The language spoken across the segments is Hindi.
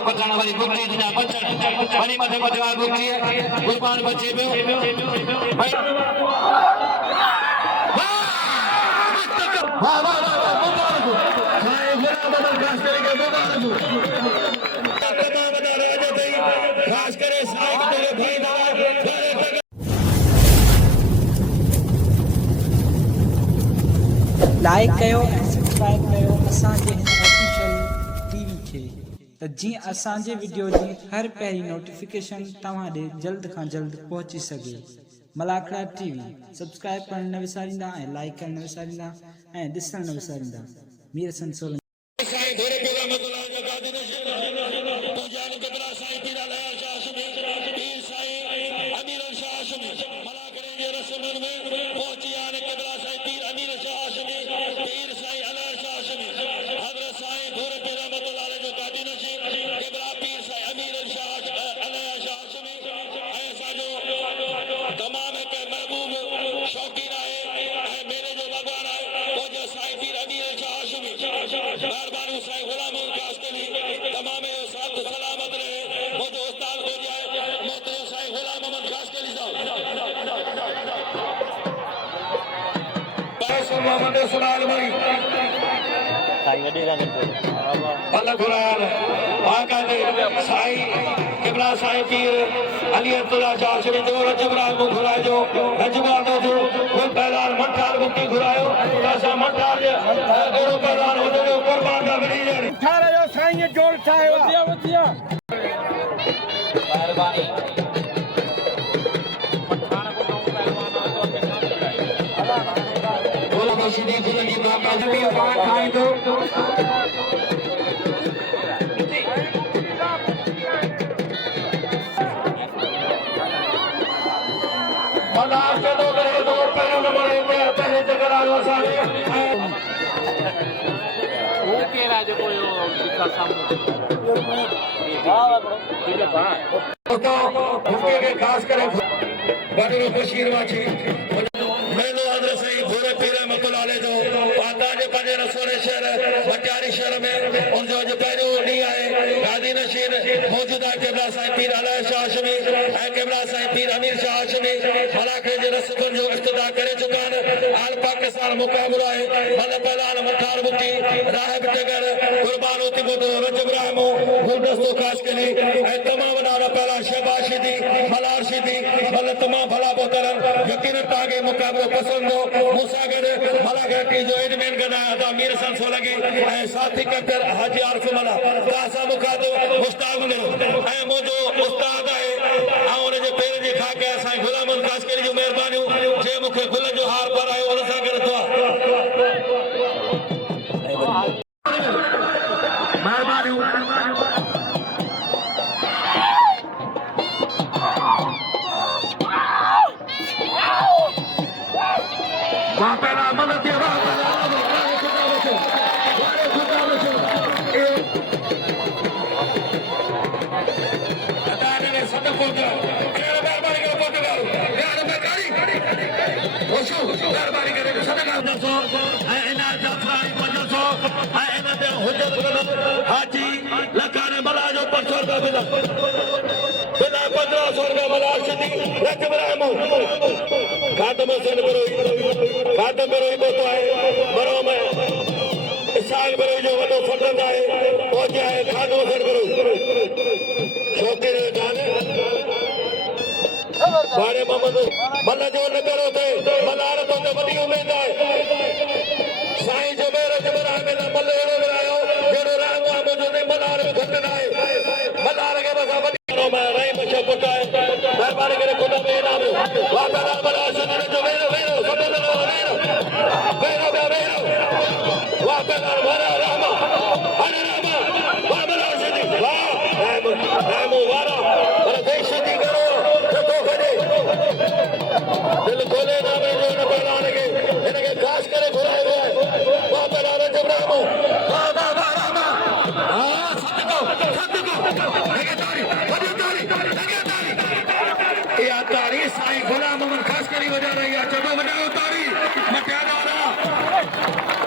पकड़ने वाली गुप्ती दिना बचन बनी मथे मथे वाली गुप्ती है कुर्बान बच्चे पे वाह वाह वाह मुबारक साईं गुलाम अहमद कासकरी के मुबारक तमाम राजा भाई खास करे साईं के भाई लाइक कयो सब्सक्राइब कयो असांजे ऑफिशियल टीवी खे त जीअं असांजे वीडियो जी हर पहिरीं नोटिफिकेशन तव्हां ॾे जल्द खां जल्द पहुची सघे। मलाखड़ा टीवी सब्सक्राइब करण न विसारींदा ऐं लाइक करण न विसारींदा ऐं ॾिसण न विसारींदा। मीर सन सोलन खास करे बशीर वाची मेलो आदर सही भूरे पीरे मतुलाले जो पाता जे पंजे रसोड़े शहर मटियारी शहर में उनजो जो पहिरियों ॾींहुं आहे गादी नशीन मौजूदा केबला साईं पीर अलाए शाह हाशमी ऐं केबला साईं पीर अमीर शाह हाशमी मलाखे जे रस्मनि जो इफ्तिताह करे चुका आहिनि। आल पाकिस्तान मुक़ाबिलो आहे भले पहलान मठार मुफ्ती राहिब टगर कुर्बान होती बुधो रजब रहमो गुलदस्तो खास करी ऐं तमाम वॾा पहला शहबाज शीदी मलार शीदी भले तमाम भला मोहतरम यकीनन तव्हांखे मुक़ाबिलो पसंदि हो मूंसां गॾु मलाखे टी जो एडमिन कंदा त मीर सन सोलंगी ऐं साथी कैप्टन हाजी आरिफ मला तव्हां मुखातो मुश्ताक मिलो ऐं मुंहिंजो उस्ताद आहे ऐं हुनजे पेर जी खाके असांजे गुलाम अहमद कासकरी जूं महिरबानियूं जे मूंखे गुल जो हार पारायो हुन सां गॾु थो महिरबानियूं हाजी लखाने मला जो 500 रुपया बिला 1500 रुपया मला सिटी रजब रहमो खातम हुसैन बरोई बोतो है बरो में इसाल बरोई जो वडो फटंद है पहुंचा है खातम हुसैन बरोई शौकीन गाने बारे मोहम्मद मल्ला जो न करो थे मल्ला तो वडी उम्मीद है साईं जो मेरे जबरा में मल्ले बनायो जेड़ो राम मुझे मल्ला में घटना है मल्ला के बस वडी में रही बच्चा पुटा है मेहरबानी करे खुदा में नाम वादा बड़ा सदन जो मेरो सदन मेरो वादा बड़ा राम हरे राम वादा सदी वाह राम वारा पर देश दी करो तो खड़े दिल खोले ना में जो न पहलाने के इनके खास करे घुराए हुए वादा जब राम वादा राम तारी साईं गुलाम मोहम्मद खास करी वजा रही है चलो वजाओ तारी मटियानारा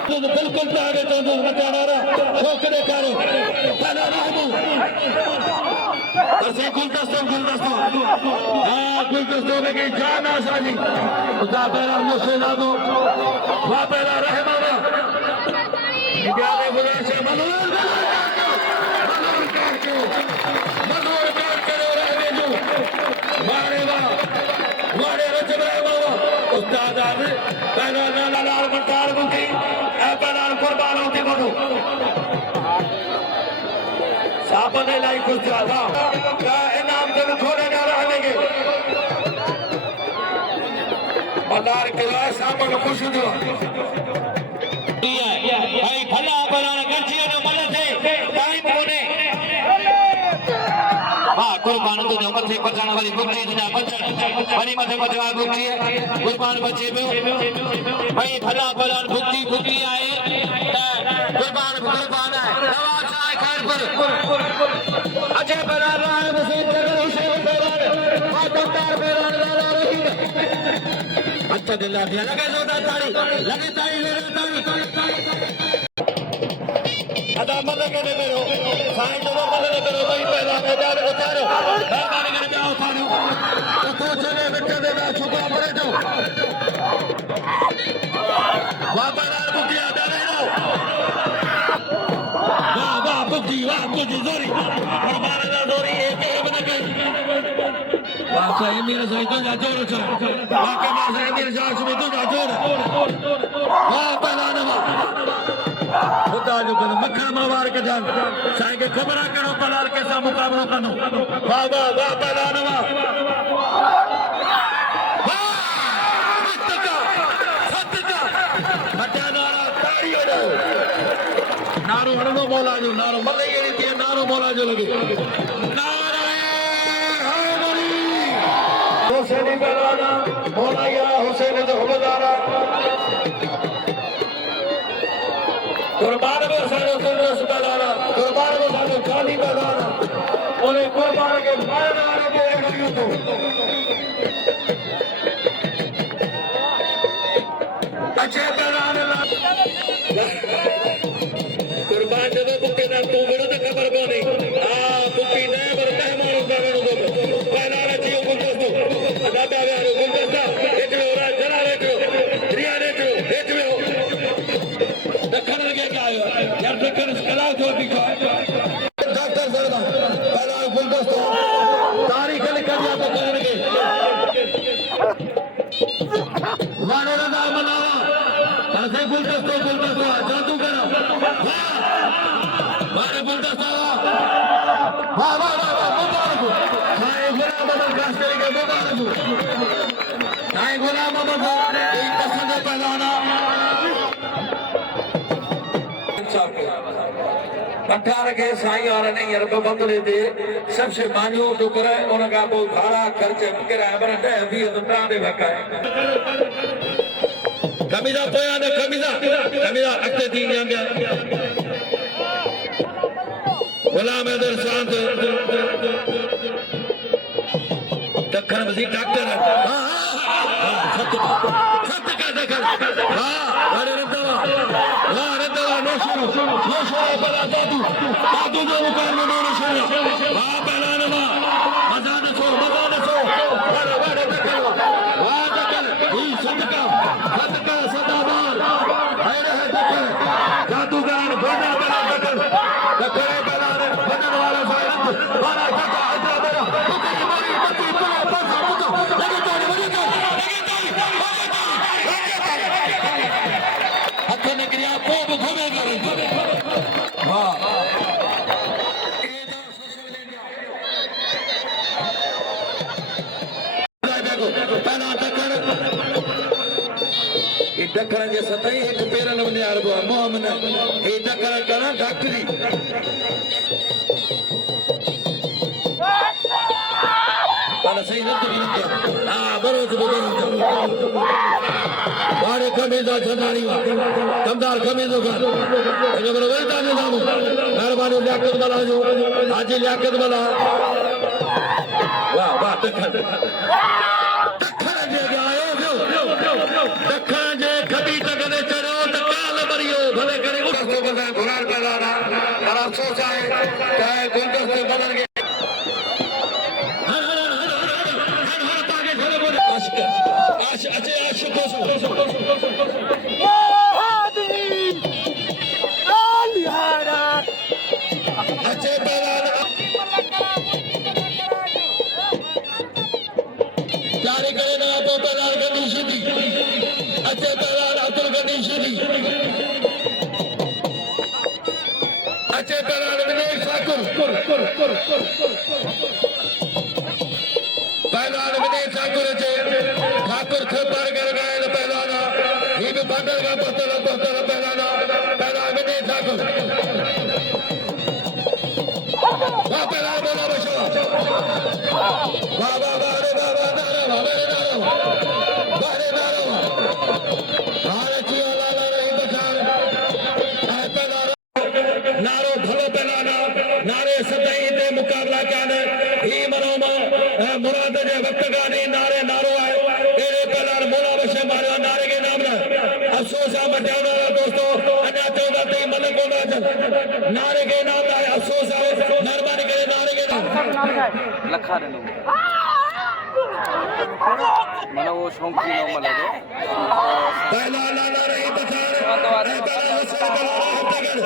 बिल्कुल तारे तो मटियानारा ठोकरे करो पहला रहमू तरसे गुलदस्तों हां गुलदस्तों में की जान आसानी उदा पहला मुसेला दो वा पहला रहमाना इजाज़त गुलाम से मनूर करो रहमे जो मारे उस्ताद पहला लाल बंटाल मुखी पहला कुर्बान होती बनो सापने लाई कुछ ज्यादा का इनाम दिन खोले जा रहे हैं मदार के लिए सापन खुश हुआ भाई भला बनाना गर्जियों ने मदद से टाइम होने हाँ कुर्बान तो जो मथे बचाने वाली बुकरी दिना बचन बनी मथे बचवा बुकरी है कुर्बान बचे में भाई भला भला बुकरी आए कुर्बान है नवाज आए खैर पर अजय बना रहा है मुसीब जगह हुसैन बैरान मातमदार बैरान लाला रही अच्छा दिल दिया लगे जोरदार ताड़ी लगे ताड़ी अदा मदद करने करो साईं जो मदद करो भाई पहला मैदान उतारो मेहरबानी करके आओ उतारो तो चले बेटे देना छुपा पड़े जो वापस बुकी आदा नहीं लो वाह बुकी जोरी हमारा ना जोरी एक बन गई वाह साईं मेरे साईं तो जा जोर चल वाह के मैं साईं मेरे जान में तो जा जोर वाह पहला नवा खुदा जो करो मक्खन मवार के जान साईं के खबर करो पलाल के साथ मुकाबला करो वाह पहला नवा नारो हरणो मौला जो नारो मले ये रीति नारो मौला जो लगे हुसैन पहलवाना मौला या हुसैन तो हुबदारा कुर्बान में सारो सुंदर पहलवाना कुर्बान में सारो चांदी पहलवाना और कुर्बान के मारने के लिए तो अच्छे पहलवान कुर्बान जब बुके ना तू बड़ो तो खबर को नहीं हां बुकी ने पर मेहमान उतारनो दो पहला रचियो गुलदस्तो अदा बाबा गुलदस्ता एचो रा जरा रेचो रिया रेचो एचो दखन लगे क्या आयो यार दखन कला जो भी का डॉक्टर सरदा पहला गुलदस्तो तारीख लिख दिया तो करेंगे वाले का नाम मनावा ऐसे गुलदस्तो जादू करो वाह गुलदस्ता वाह मुबारक साईं गुलाम मोहम्मद खास करके मुबारक साईं गुलाम मोहम्मद एक पसंद पहलवाना पठार के साईं और नहीं यार को बंदले दे सबसे मान्यो तो करे उनका बहुत भाड़ा खर्च किराया पर है भी तो दे भका है कमीजा पोया ने कमीजा अक्ते दी गया गुलाम हैदर शांत दखन मजीद डॉक्टर सत्य का दखल अरे रद्दवा नोशो पला दादू जो मुकाम में नोशो वाह पहला नमा मजा नसो वाड़े दखल वाह दखल ही सदका सदाबार हैरे है दखल जादूगर भोजन पला दखल डखण जे सतई हिक पेरन में निहारबो आहे मुंहं में न हे डखण करण डॉक्टरी पर सही न तो हां बरोबर वाड़े कमीज़ छनाणी कमदार कमीज़ का इन पर वेता ने नाम मेहरबानी लियाकत वाला जो हाजी लियाकत वाला वाह वाह दखन जे आयो दखन जे खबी तक ने चढ़ो त काल मरियो भले करे उसको बंदा घुराल पैदा ना और अफसोस है चाहे गुलदस्ते बदल गए जारी करे ना तो पैदार करनी सीधी अच्छे पैदार अब्दुल गनी सीधी अच्छे पैदार विनय ठाकुर पैदार विनय ठाकुर अच्छे ठाकुर खेपार कर गए पैदाना ये भी बंदर का पत्थर पैदाना पैदार विनय ठाकुर वाह पैदार बोला बशो वाह वाह वाह रे वाह वाह नारो भलो पैलाना नारे सदाई ते मुकाबला काने ही मनोमा मुराद जे वक्त गानी नारे नारो आए तेरे पैलान मोला बशे मारे नारे के नाम ना अफसोस आ मटाना दोस्तों अन्या चौदा ते मलक को नाचन नारे के नाम आए अफसोस आओ मेहरबानी करे नारे के नाम लखा रे মানে ও সংকীর্ণ মানে पहला लाला रही बचार पहला हुसैन बलारा हत्यागर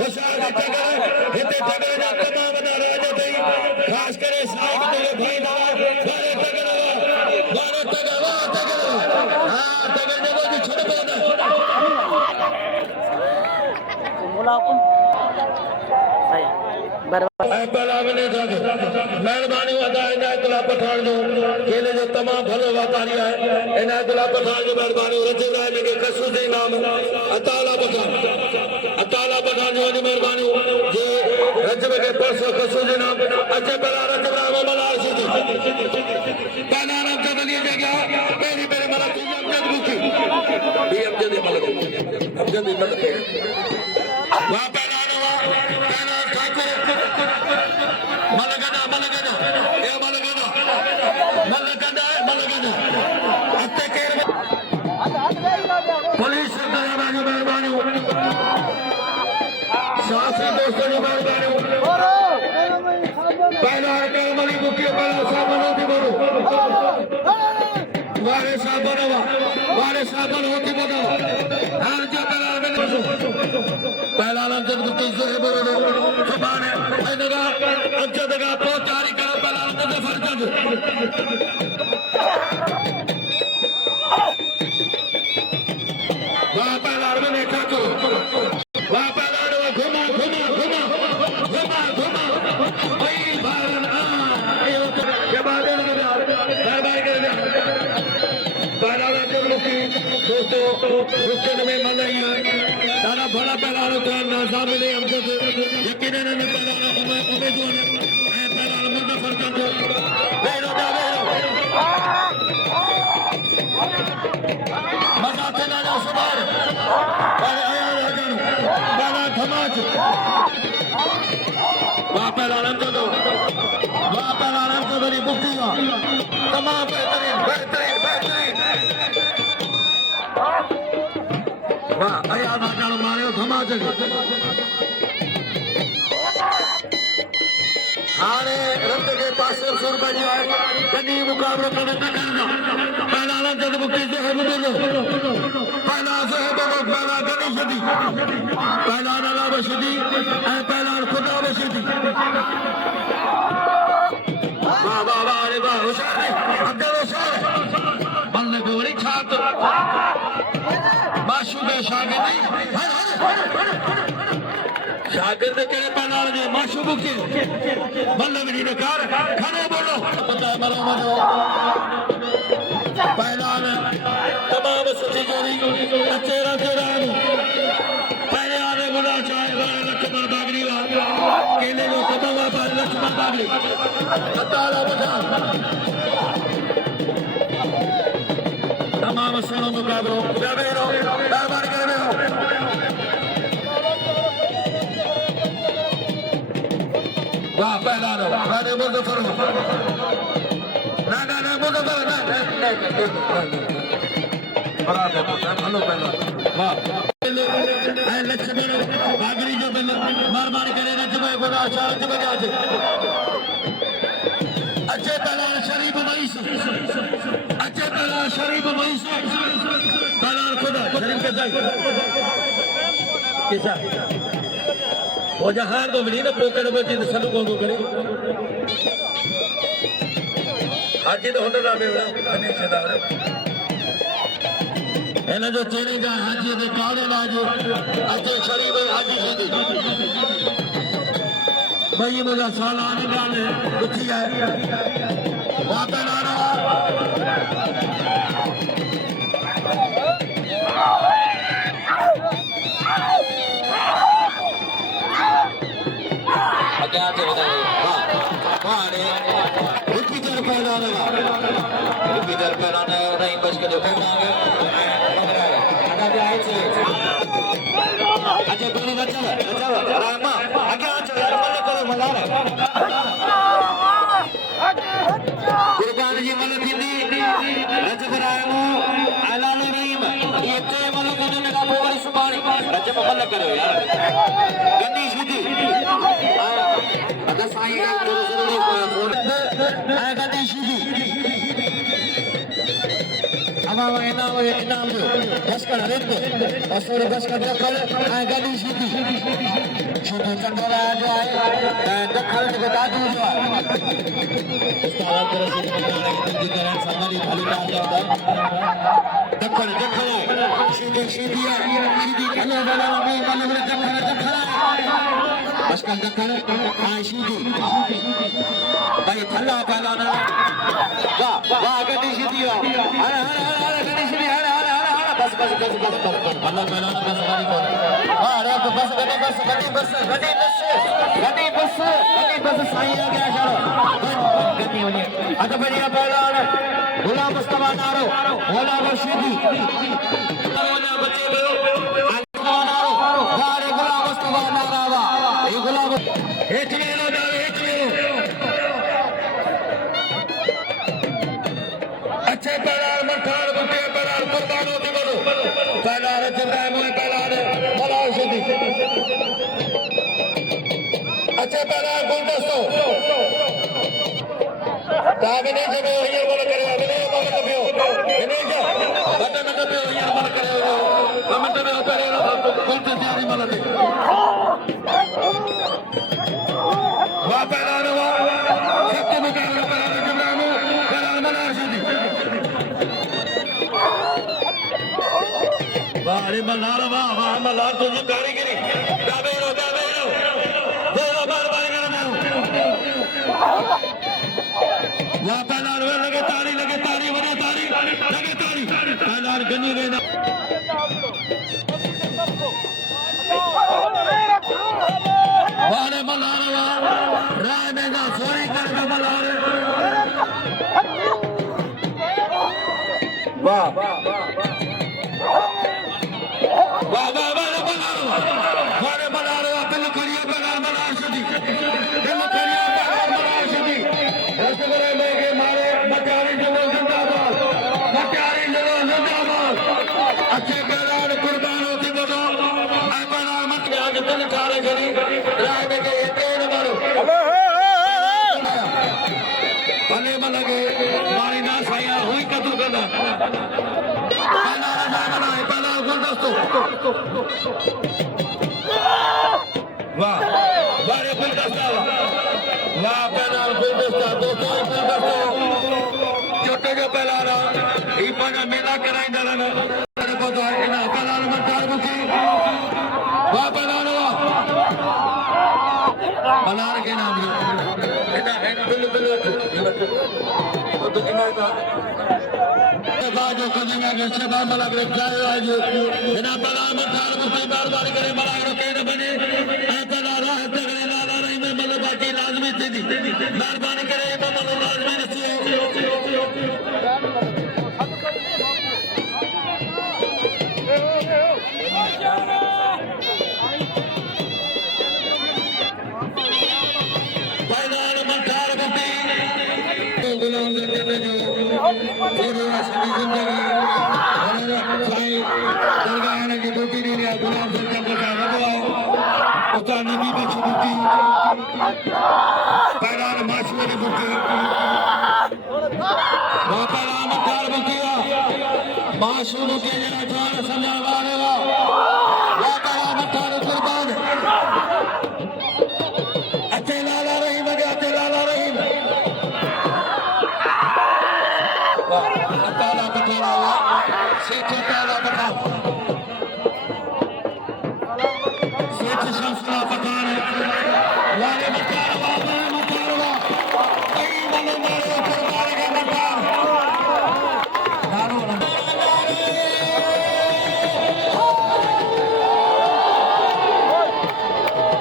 हुसैन हत्यागर हिते ठगर जा तमाम ना राजा तई खास करे साइड ते भाई बारे ठगर हां ठगर जो भी छोड़ बोला मुलाकुम saya मेहरबानी अदा इनायतुल्लाह पठान जो केले जो तमाम भलो वापारी है इनायतुल्लाह पठान जो मेहरबानी रजब राय के खसूसी नाम अताला पठान जो वही मेहरबानी जे रजब के परसों खसूसी नाम अच्छे पहला रजब राय मलार सीधी पहला नाम जब लिए जगह पहली मेरे मला तुझे अमजद मुखी भी अमजद मलक वहां पहला ठाकुर मलगना ये मलगना अत्ते केर पुलिस दयाबाजी मेहरबानी शास्त्री दोस्तों की मेहरबानी पहला हरकत मली मुखिया पहला साबन होती बोलो वारे साबन होती बोलो हर जो पहला लंजन गुप्ती से बोलो सुभाने ऐनगा अंजदगा पहुंचारी का पहला लंजन फरजंद वाह पहला ने ठाकुर वाह पहला घुमा भाई भारन आयो के बाद दरबार कर दे पहला लंजन मुक्ति दोस्तों रुकन में मनाई दादा भला पहला का नाज़ाम ने हमसे यकीनन ने पहला उम्मीद है पहला मुद्दा फरजंद वेरो मजा थे ना सुबार और आया राजन बाला धमाज वहां पहला लंजन मेरी मुक्ति का तमाम बेहतरीन वाह आया राजन मारे धमाज आने रक्त के पास ₹100 जो है कभी मुकाबला करना पहला लंजन मुक्ति से है पहला से है पहला गनी शदी पहला नला बशदी पहला खुदा बशदी वाह वाह वाह अरे वाह हुसैन अब्दुल हुसैन बल्ले गोरी छात्र माशूक शागिर्द शागिर्द के पहला जो माशूक के बल्ले भी नहीं कार खड़े बोलो पता है मरो पहला तमाम सच्ची जोड़ी तेरा पहले आने बोला चाहे लक्ष्मण बागरी केले को कमावा पर लक्ष्मण बागरी ताला बजा तमाम सोनों मुकाबलों दरबार कर रहे हो वाह पहलवान राणे मुजफ्फर ना ना ना मुजफ्फर ना बराबर हेलो पहलवान वाह लक्ष्मण बागरी जो मार मार करे रजबे गुना चार बजे आज अच्छे पहलवान शरीफ मईस अच्छे पहलवान शरीफ मईस पहलवान खुदा शरीफ के जाए किसा वो जहां तो मिली ना पोकर में जिन सनु को करे आज तो होटल आ गया अने सदा एना जो चेहरे का हाजी दे काले लाजो अच्छे शरीफ हाजी सीधी भाई मुझे सालाने गाने दुखी है वापस आ रहा क्या से बताइए वाह वाह रे रिपीटर पहलाने नहीं बच के जो पहलाने आगे आए थे अच्छा कोई बच्चा रामा आगे आ चलो यार मत करो मजा है गुरबान जी मतलब हिंदी रजब रामो अलाल रहीम ये ते मतलब कहने का बोली सुबानी रजब मत करो यार गंदी सीधी अगर साईं का जरूरी फोन आएगा गंदी सीधी हमारा इनाम दो बस का रेट दो और सोरे बस का दखल आएगा गंदी सीधी छोटे चंदोला जो आए दखल को बता दूं जो तरह से करण सामान्य खाली ना जाता दखल सीधी खाने वाला में मतलब दखल बस का दखल हां सीधी भाई थल्ला पहलाना वाह गड्डी सीधी हो अरे गड्डी सीधी बस अल्लाह पहलाना बस गाड़ी को अरे बस साईं आ गया चलो गड्डी होनी आता बढ़िया पहलवान गुलाम मुस्तफा नारो होला बशीदी होला बच्चे मुस्तफा नारो गारे गुलाम मुस्तफा नारावा ये गुलाम एक में अच्छे पहलवान मठार बुटे पहलवान कुर्बान होती बोलो पहलवान जिब्राहिम है पहलवान होला बशीदी अच्छे पहलवान गुलदस्तो ताकि नहीं जब ये बोल करे अभी नहीं बोल कभी नहीं जा बता ना कभी ये बोल करे हम तो में होता है ना तो कौन सी तैयारी माला दे वाह पहलवान वाह सत्य मुकाबला पहलवान जिब्राहिम पहलवान मनार सीधी वाह अरे मल्हार वाह मल्हार तुझी कारीगरी दाबेरो बोलो बार करना वाह पहलवान लगे तारी वजह तारी लगे तारी पहलवान गनी गए ना वाले मल्हार राय में ना सोई कर मल्हार वाह मल्हार दिल करिए पहलवान मल्हार सीधी दिल करिए पहलवान मल्हार सीधी रसगुल्ले लेके मारे मटियारी जलो जिंदाबाद अच्छे पहलवान कुर्बान होती बोलो पहलवान मत आज दिल खारे करी राय में के तेल मारो भले में लगे मारी ना साया हुई कदू करना पहलवान गुलदस्तो वाह बड़े गुलदस्ता वाह पहलवान गुलदस्ता दोस्तों गुलदस्तो छोटे जो पहलवान ये पाना मेला कराई डालना को तो है ना पहलवान में चार मुखी वाह पहलवान पहलवान के नाम बेटा है बिल्कुल तो दिमाग बाजो कभी में से बाबा लग रहे जाए आज बिना पहलवान में चार मुखी बार करे बड़ा के न बने ऐसा राह तगड़े लाला नहीं में मतलब बाकी लाजमी थी मेहरबानी करे मतलब लाजमी नहीं तेरी असली जिंदगी साई दरगाह की ड्यूटी नहीं लिया गुलाम से जब का लगाओ उतना नबी बख्श ड्यूटी पैरान माशूर ड्यूटी पैरान कार बुकिया माशूर के जरा जान संजावाने वा पैरान कार कुर्बान अतेलाला रहीम अतेलाला रहीम ताला बता सेठ ताला बता सेठ शमसला पठान वाले मकारवा कई बने मारे सरकार के मकार दारू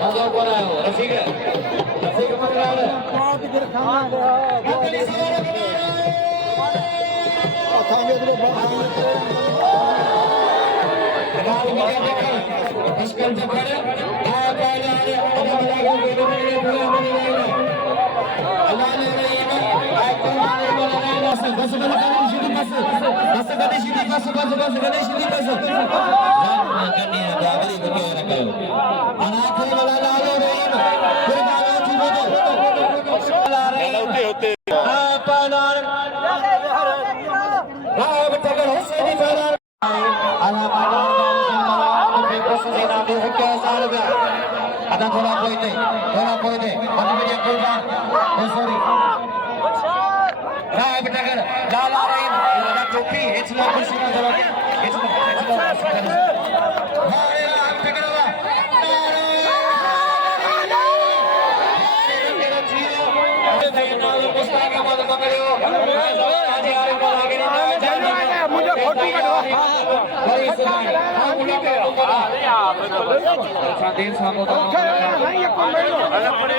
आजा पर आयो रफीक मंगराल आप इधर खाना गया अपनी सवाल बना थामे इधर अस्कल जफर अल्लाह ने रहीम आयकों मारे बोला बस बस बस गणेश जी बस गणेश जी बस करनी है गावरी को रखो अनाथ वाला लालो रहीम फिर गावा थी वो होते पानार राव तगर हुसैनी पानार आला पानार ada bola poin deh tapi dia kurban sorry Rai berjaga lala lain ada topi itu lah kursi kalau itu hai Rai berjaga मुझे फोटो कटवा दिन सामो तो ये कौन बैठो अलग पड़े